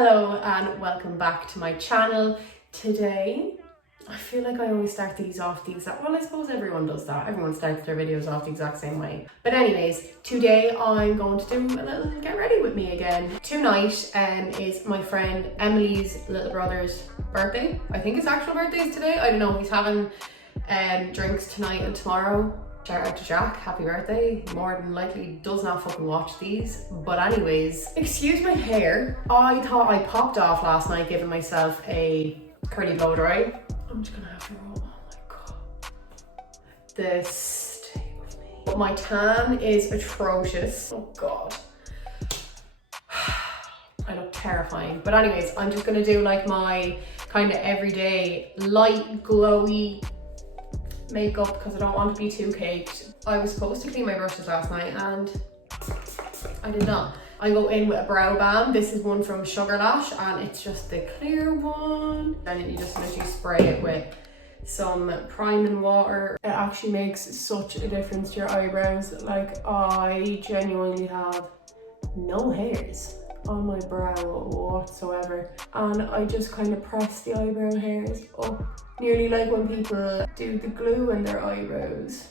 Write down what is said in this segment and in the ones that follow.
Hello and welcome back to my channel. Today, I feel like I always start these off the exact, well I suppose everyone does that. Everyone starts their videos off the exact same way. But anyways, today I'm going to do a little get ready with me again. Tonight is my friend Emily's little brother's birthday. I think his actual birthday is today. I don't know, he's having drinks tonight and tomorrow. Shout out to Jack, happy birthday. More than likely does not fucking watch these. But anyways, excuse my hair. I thought I popped off last night giving myself a curly blow dry. I'm just gonna have to roll, oh my god. This stay with me. But my tan is atrocious. Oh god. I look terrifying. But anyways, I'm just gonna do like my kind of everyday light glowy makeup because I don't want to be too caked. I was supposed to clean my brushes last night and I did not. I go in with a brow balm. This is one from Sugar Lash and it's just the clear one. And you just literally spray it with some priming water. It actually makes such a difference to your eyebrows. Like, I genuinely have no hairs on my brow whatsoever, and I just kind of press the eyebrow hairs up, nearly like when people do the glue in their eyebrows,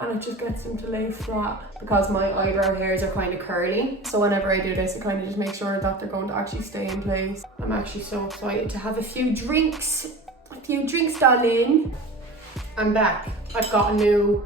and it just gets them to lay flat because my eyebrow hairs are kind of curly. So whenever I do this, it kind of just makes sure that they're going to actually stay in place. I'm actually so excited to have a few drinks darling. I'm back. I've got a new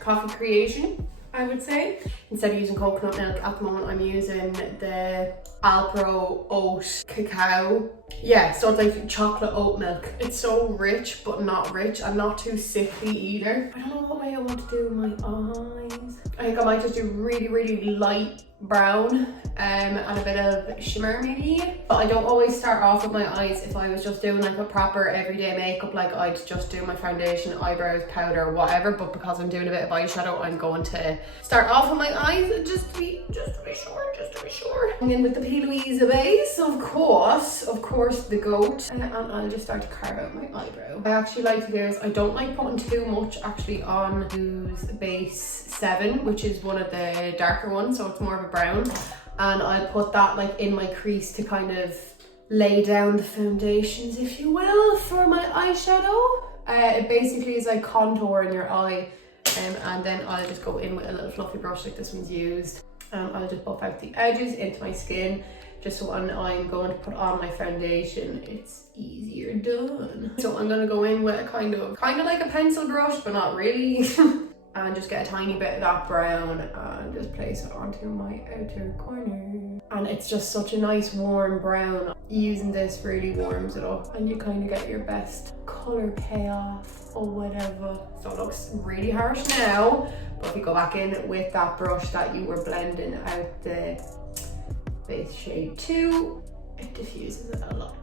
coffee creation, I would say. Instead of using coconut milk at the moment, I'm using the Alpro oat cacao. Yeah, so it's like chocolate oat milk. It's so rich, but not rich and not too sickly either. I don't know what way I want to do my eyes. I think I might just do really light brown and a bit of shimmer maybe. But I don't always start off with my eyes. If I was just doing like a proper everyday makeup, like I'd just do my foundation, eyebrows, powder, whatever. But because I'm doing a bit of eyeshadow, I'm going to start off with my eyes just to be sure. I'm in with the P. Louise base, of course, the goat. And I'll just start to carve out my eyebrow. I actually like to do this. I don't like putting too much actually on who's base 7, which is one of the darker ones, so it's more of a brown. And I'll put that like in my crease to kind of lay down the foundations, if you will, for my eyeshadow. It basically is like contouring your eye. And then I'll just go in with a little fluffy brush like this one's used. I'll just buff out the edges into my skin, just so when I'm going to put on my foundation, it's easier done. So I'm gonna go in with a kind of like a pencil brush, but not really. And just get a tiny bit of that brown and just place it onto my outer corner. And it's just such a nice warm brown. Using this really warms it up and you kind of get your best color payoff or whatever. So it looks really harsh now, but if you go back in with that brush that you were blending out the base shade to, it diffuses it a lot.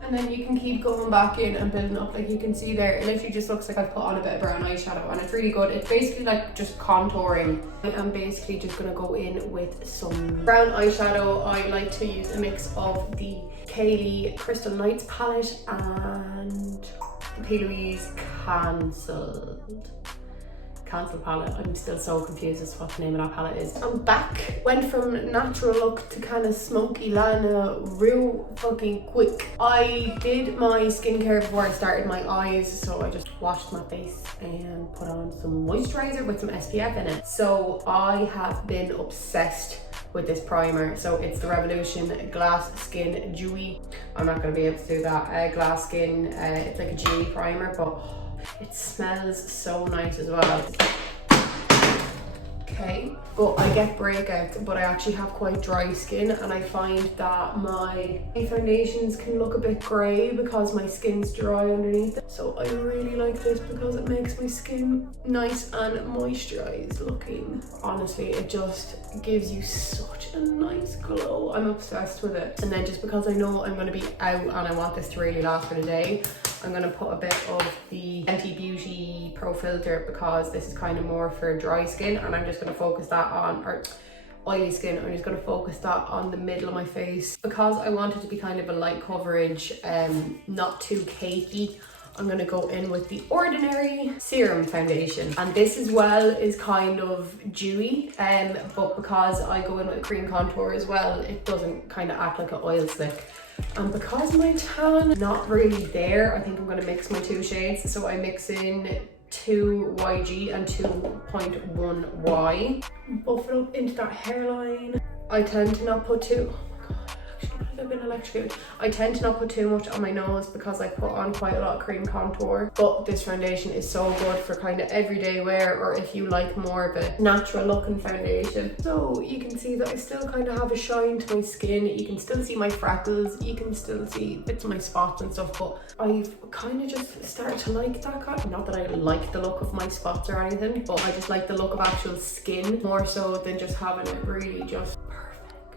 And then you can keep going back in and building up. Like you can see there, it literally just looks like I've put on a bit of brown eyeshadow and it's really good. It's basically like just contouring. I'm basically just gonna go in with some brown eyeshadow. I like to use a mix of the Kaylee Crystal Nights palette and the P. Louise Cancel palette. I'm still so confused as to what the name of that palette is. I'm back. Went from natural look to kind of smoky lana real fucking quick. I did my skincare before I started my eyes, so I just washed my face and put on some moisturizer with some SPF in it. So I have been obsessed with this primer. So it's the Revolution Glass Skin Dewy. I'm not going to be able to do that. Glass Skin, it's like a dewy primer, but it smells so nice as well. Okay, but I get breakouts, but I actually have quite dry skin and I find that my foundations can look a bit grey because my skin's dry underneath it. So I really like this because it makes my skin nice and moisturised looking. Honestly, it just gives you such a nice glow. I'm obsessed with it. And then just because I know I'm going to be out and I want this to really last for the day, I'm going to put a bit of the Fenty Beauty Pro Filter because this is kind of more for dry skin, and I'm just going to focus that on, or oily skin, I'm just going to focus that on the middle of my face because I want it to be kind of a light coverage, not too cakey. I'm gonna go in with the Ordinary Serum Foundation. And this as well is kind of dewy, but because I go in with a cream contour as well, it doesn't kind of act like an oil slick. And because my tan not really there, I think I'm gonna mix my 2 shades. So I mix in 2 YG and 2.1 Y. Buff it up into that hairline. I tend to not put too, I've been electrocuted. I tend to not put too much on my nose because I put on quite a lot of cream contour. But this foundation is so good for kind of everyday wear, or if you like more of a natural looking foundation. So you can see that I still kind of have a shine to my skin. You can still see my freckles. You can still see bits of my spots and stuff. But I've kind of just started to like that kind. Not that I like the look of my spots or anything, but I just like the look of actual skin more so than just having it really just perfect.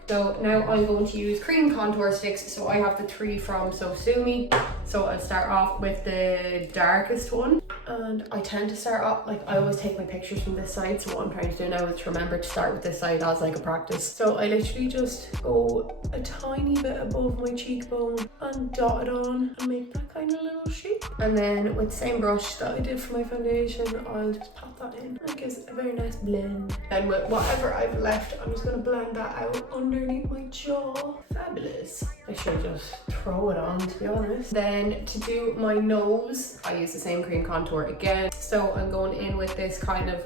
So now I'm going to use cream contour sticks. So I have the 3 from So Sue Me. So I'll start off with the darkest one. And I tend to start off, like I always take my pictures from this side. So what I'm trying to do now is to remember to start with this side as like a practice. So I literally just go a tiny bit above my cheekbone and dot it on and make that kind of little shape. And then with the same brush that I did for my foundation, I'll just pat that in. It gives a very nice blend. And with whatever I've left, I'm just gonna blend that out underneath my jaw. Fabulous. I should just throw it on, to be honest. Then to do my nose, I use the same cream contour again. So I'm going in with this kind of,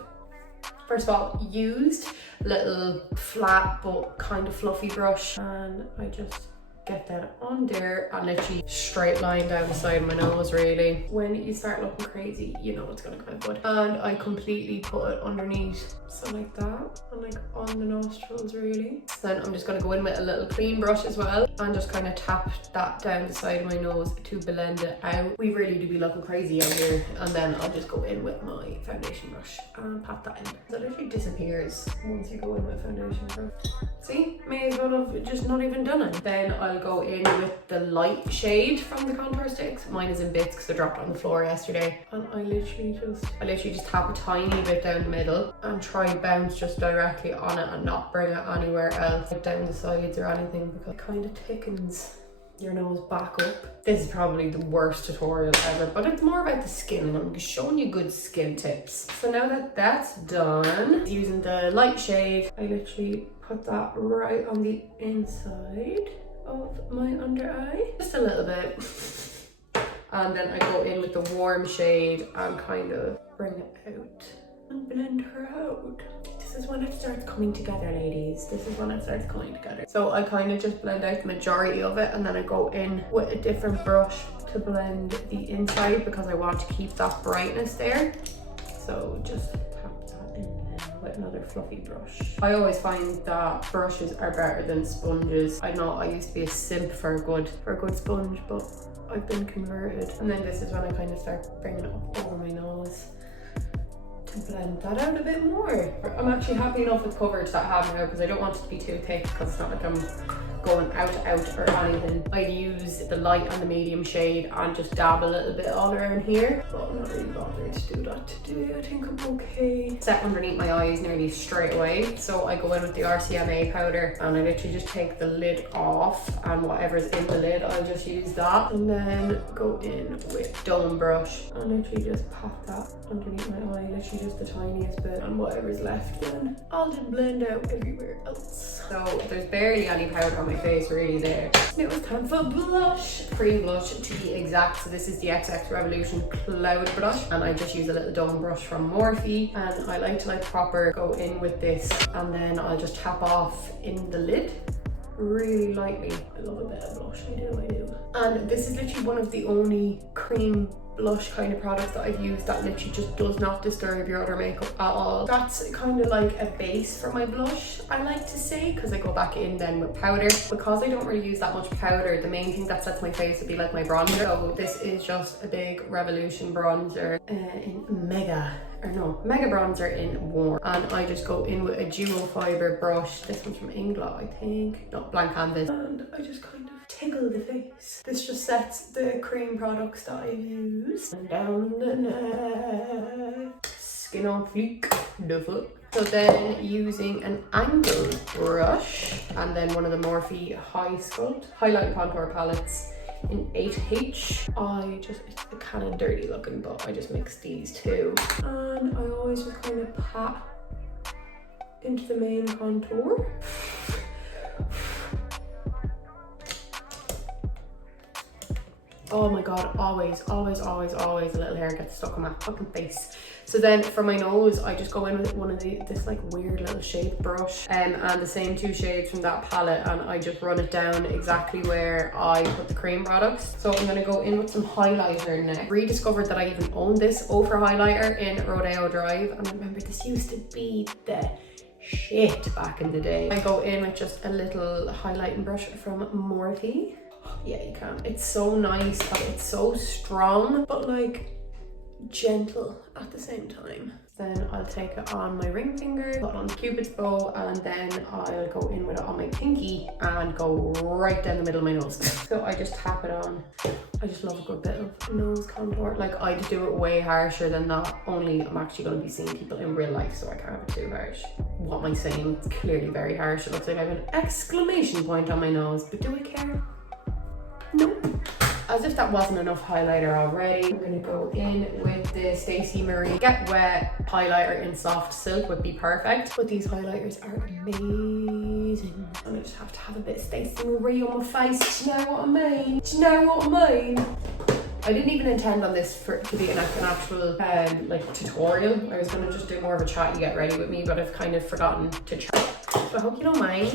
first of all, used little flat but kind of fluffy brush, and I just get that on there and literally straight line down the side of my nose. Really, when you start looking crazy, you know it's gonna come out good. And I completely put it underneath, so like that, and like on the nostrils really. Then I'm just gonna go in with a little clean brush as well and just kind of tap that down the side of my nose to blend it out. We really do be looking crazy out here. And then I'll just go in with my foundation brush and pat that in. That literally disappears once you go in with a foundation brush. See, may as well have just not even done it. Then I'll go in with the light shade from the contour sticks. Mine is in bits because I dropped it on the floor yesterday. And I literally just tap a tiny bit down the middle and try and bounce just directly on it and not bring it anywhere else, like down the sides or anything, because it kind of thickens your nose back up. This is probably the worst tutorial ever, but it's more about the skin and I'm just showing you good skin tips. So now that that's done, using the light shade, I literally put that right on the inside of my under eye, just a little bit. And then I go in with the warm shade and kind of bring it out and blend her out. This is when it starts coming together, ladies. This is when it starts coming together. So I kind of just blend out the majority of it, and then I go in with a different brush to blend the inside because I want to keep that brightness there. So just tap that in with another fluffy brush. I always find that brushes are better than sponges. I know I used to be a simp for a good sponge, but I've been converted. And then this is when I kind of start bringing it up over my nose to blend that out a bit more. I'm actually happy enough with coverage that I have now because I don't want it to be too thick because it's not like I'm going out or anything. I use the light and the medium shade and just dab a little bit all around here, but I'm not really bothered to do that today. I think I'm okay. Set underneath my eyes nearly straight away, so I go in with the RCMA powder and I literally just take the lid off, and whatever's in the lid I'll just use that, and then go in with dome brush and literally just pat that underneath my eye, literally just the tiniest bit, and whatever's left then I'll just blend out everywhere else. So there's barely any powder on my face really there. Now it's time for blush. Cream blush to be exact. So this is the XX Revolution Cloud Blush, and I just use a little dome brush from Morphe, and I like to like proper go in with this, and then I'll just tap off in the lid really lightly. I love a bit of blush, I do. And this is literally one of the only cream blush kind of products that I've used that literally just does not disturb your other makeup at all. That's kind of like a base for my blush, I like to say, because I go back in then with powder. Because I don't really use that much powder, the main thing that sets my face would be like my bronzer. So this is just a big Revolution bronzer in Mega bronzer in Warm, and I just go in with a dual fiber brush. This one's from Ingla, I think, not blank canvas, and I just kind of tickle the face. This just sets the cream products that I use. And down the neck, skin on fleek, the foot. So then using an angled brush and then one of the Morphe High Sculpt Highlight and Contour palettes in 8H. It's kind of dirty looking, but I just mix these two. And I always just kind of pat into the main contour. Oh my god, always a little hair gets stuck on my fucking face. So then for my nose, I just go in with one of this like weird little shape brush and the same 2 shades from that palette, and I just run it down exactly where I put the cream products. So I'm gonna go in with some highlighter next. Rediscovered that I even own this over highlighter in Rodeo Drive, and I remember this used to be the shit back in the day. I go in with just a little highlighting brush from Morphe. Yeah, you can. It's so nice that it's so strong, but like gentle at the same time. Then I'll take it on my ring finger, put it on Cupid's bow, and then I'll go in with it on my pinky and go right down the middle of my nose. So I just tap it on. I just love a good bit of nose contour. Like, I do it way harsher than that, only I'm actually going to be seeing people in real life, so I can't have it too harsh. What am I saying? It's clearly very harsh. It looks like I have an exclamation point on my nose, but do I care? Nope. As if that wasn't enough highlighter already, I'm gonna go in with the Stacey Marie Get Wet highlighter in Soft Silk would be perfect. But these highlighters are amazing. And I just have to have a bit of Stacey Marie on my face. Do you know what I mean? Do you know what I mean? I didn't even intend on this to be an actual like tutorial. I was gonna just do more of a chat, you get ready with me, but I've kind of forgotten to chat. So I hope you don't mind.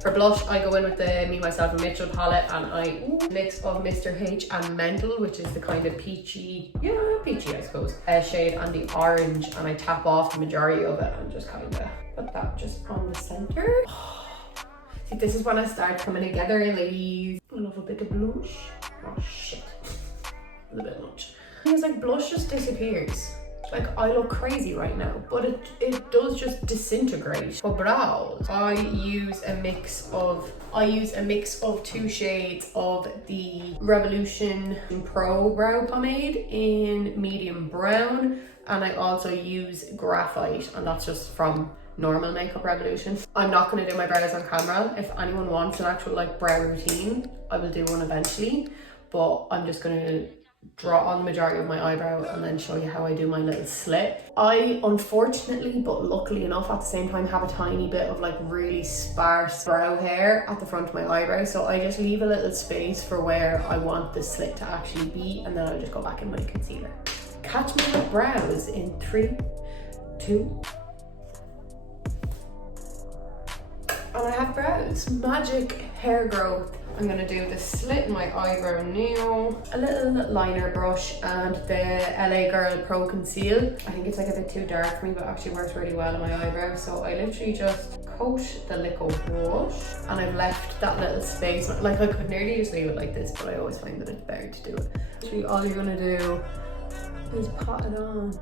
For blush, I go in with the Me, Myself and Mitchell palette, and I mix of Mr. H and Mental, which is the kind of peachy, I suppose, shade, and the orange, and I tap off the majority of it and just kind of put that just on the center. See, this is when I start coming together, ladies. I love a bit of blush. Oh shit. A bit much. It's like blush just disappears. Like, I look crazy right now, but it does just disintegrate. For brows, I use a mix of 2 shades of the Revolution Pro Brow Pomade in medium brown, and I also use graphite, and that's just from Normal Makeup Revolution. I'm not going to do my brows on camera. If anyone wants an actual like brow routine, I will do one eventually, but I'm just going to draw on the majority of my eyebrow and then show you how I do my little slit. I unfortunately, but luckily enough at the same time, have a tiny bit of like really sparse brow hair at the front of my eyebrow, so I just leave a little space for where I want the slit to actually be, and then I just go back in with a concealer. Catch me with brows in 3, 2, and I have brows. Magic hair growth. I'm gonna do the slit in my eyebrow now. A little liner brush and the LA Girl Pro Conceal. I think it's like a bit too dark for me, but actually works really well on my eyebrow. So I literally just coat the liquid wash, and I've left that little space. Like, I could nearly just leave it like this, but I always find that it's better to do it. Actually, all you're gonna do is pat it on.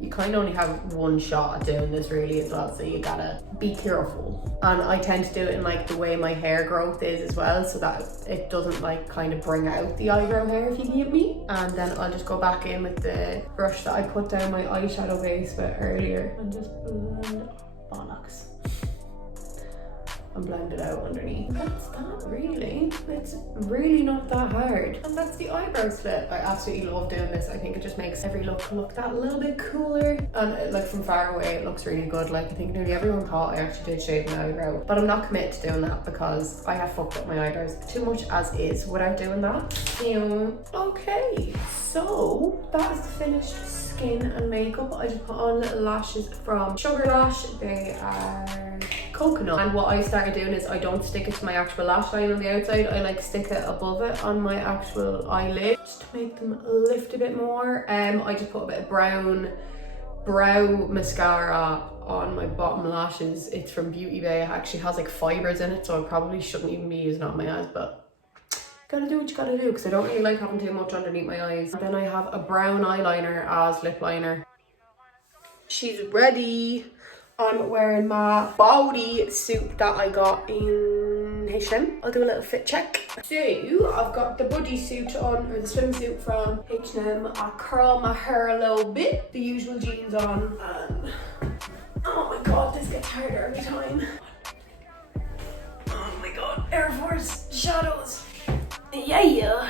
You kind of only have one shot at doing this really as well, so you gotta be careful. And I tend to do it in like the way my hair growth is as well, so that it doesn't like kind of bring out the eyebrow hair, if you get me. And then I'll just go back in with the brush that I put down my eyeshadow base with earlier and just blend bollocks and blend it out underneath. That's that really. It's really not that hard. And that's the eyebrow slit. I absolutely love doing this. I think it just makes every look that little bit cooler. And like from far away, it looks really good. Like, I think nearly everyone thought I actually did shave my eyebrow, but I'm not committed to doing that because I have fucked up my eyebrows too much as is without doing that. Okay, so that is the finished skin and makeup. I just put on little lashes from Sugar Lash. They are coconut, and what I started doing is I don't stick it to my actual lash line on the outside. I like stick it above it on my actual eyelid just to make them lift a bit more. I just put a bit of brown brow mascara on my bottom lashes. It's from Beauty Bay. It actually has like fibers in it, so I probably shouldn't even be using it on my eyes, but gotta do what you gotta do because I don't really like having too much underneath my eyes. And then I have a brown eyeliner as lip liner. She's ready. I'm wearing my body suit that I got in H&M. I'll do a little fit check. So I've got the body suit on, or the swimsuit from H&M. I curl my hair a little bit, the usual jeans on, and oh my god, this gets harder every time. Oh my god, Air Force shadows. Yeah,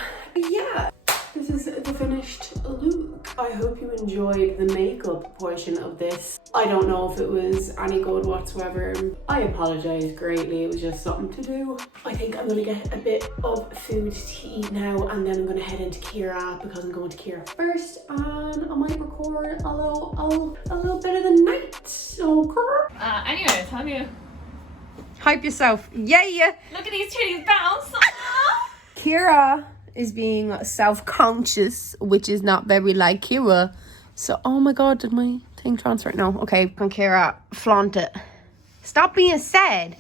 I hope you enjoyed the makeup portion of this. I don't know if it was any good whatsoever. I apologise greatly, it was just something to do. I think I'm gonna get a bit of food to eat now, and then I'm gonna head into Kira because I'm going to Kira first, and I might record a little bit of the night. So Anyway, tell you. Hype yourself. Yeah. Look at these titties bounce. Kira is being self-conscious, which is not very like Kira. So, oh my god, did my thing transfer? No, okay. Come Kira, flaunt it. Stop being sad.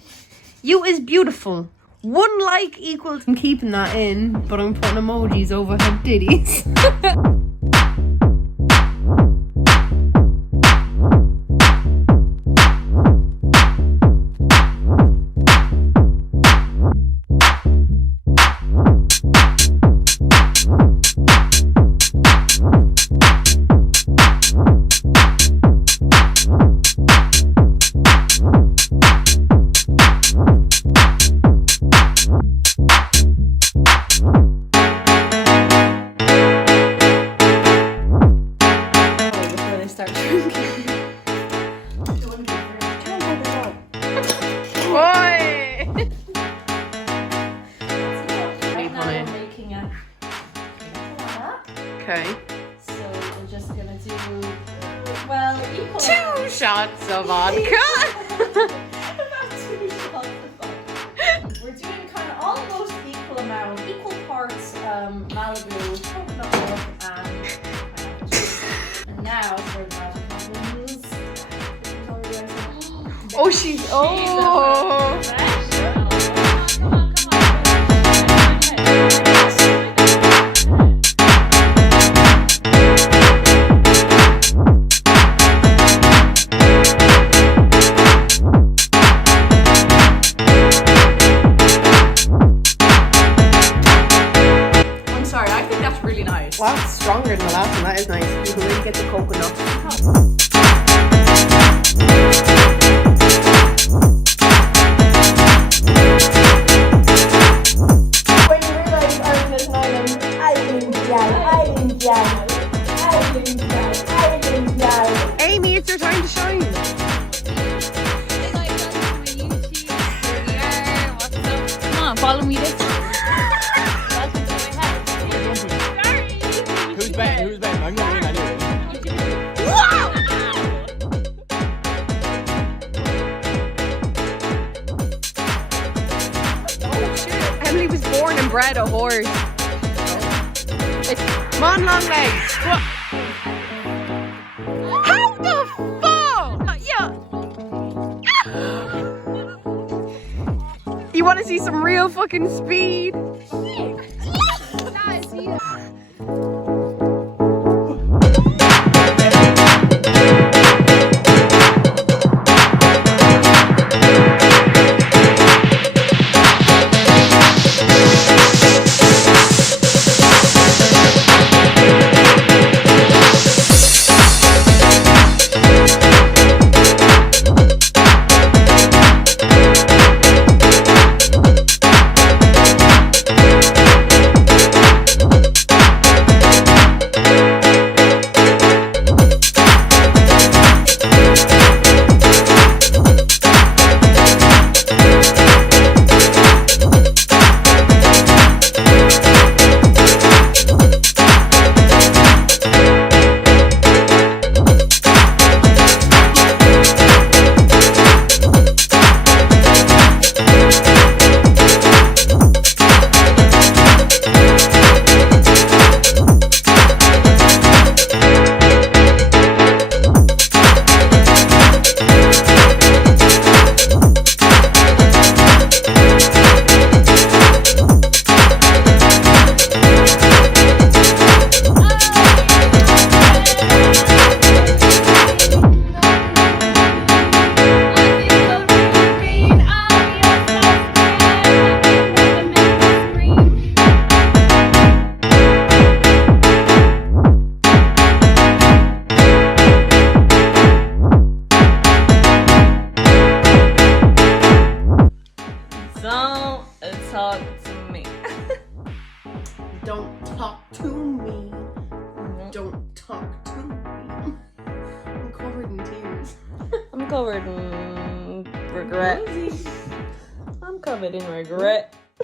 You is beautiful. 1 like equals... I'm keeping that in, but I'm putting emojis over her titties. Okay. So we're just gonna do, well, equal 2 shots of vodka. about 2 shots of vodka. We're doing kind of almost equal amount, equal parts Malibu, coconut milk, and pineapple juice. And now for the magic happens. Oh, she's Wow, it's stronger than the last one. That is nice. You can really get the coconut. When you realise I'm in this island, Amy, it's your time to shine. Come on, follow me this. Who's betting? I'm gonna win anyway. Wow! Oh shit. Emily was born and bred a horse. Come on, long legs. How the fuck? Yeah. You want to see some real fucking speed? Don't talk to me. Don't talk to covered in regret. I'm covered in regret.